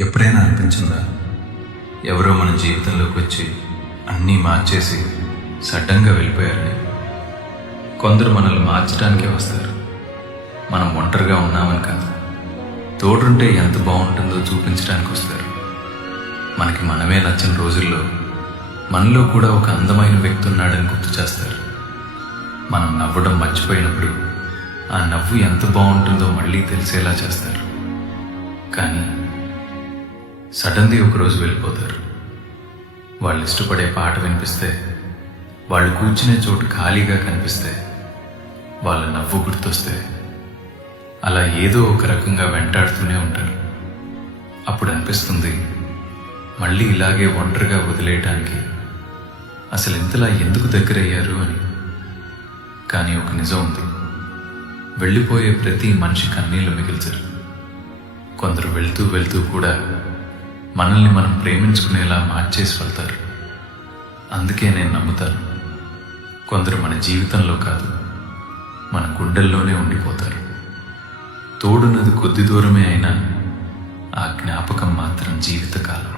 ఎప్పుడైనా అనిపించిందా ఎవరో మన జీవితంలోకి వచ్చి అన్నీ మార్చేసి సడన్గా వెళ్ళిపోయారని? కొందరు మనల్ని మార్చడానికే వస్తారు. మనం ఒంటరిగా ఉన్నామని కాదు, తోడుంటే ఎంత బాగుంటుందో చూపించడానికి వస్తారు. మనకి మనమే నచ్చిన రోజుల్లో మనలో కూడా ఒక అందమైన వ్యక్తి ఉన్నాడని గుర్తు చేస్తారు. మనం నవ్వడం మర్చిపోయినప్పుడు ఆ నవ్వు ఎంత బాగుంటుందో మళ్ళీ తెలిసేలా చేస్తారు. కానీ సడన్లీ ఒకరోజు వెళ్ళిపోతారు. వాళ్ళు ఇష్టపడే పాట వినిపిస్తే, వాళ్ళు కూర్చునే చోటు ఖాళీగా కనిపిస్తే, వాళ్ళ నవ్వు గుర్తొస్తే, అలా ఏదో ఒక రకంగా వెంటాడుతూనే ఉంటారు. అప్పుడు అనిపిస్తుంది, మళ్ళీ ఇలాగే ఒంటరిగా వదిలేయటానికి అసలు ఇంతలా ఎందుకు దగ్గరయ్యారు అని. కానీ ఒక నిజం ఉంది, వెళ్ళిపోయే ప్రతి మనిషి కన్నీళ్లు మిగిల్చరు. కొందరు వెళ్తూ వెళ్తూ కూడా మనల్ని మనం ప్రేమించుకునేలా మార్చేసి వెళ్తారు. అందుకే నేను నమ్ముతాను, కొందరు మన జీవితంలో కాదు, మన గుండెల్లోనే ఉండిపోతారు. తోడున్నది కొద్ది దూరమే అయినా ఆ జ్ఞాపకం మాత్రం జీవితకాలం.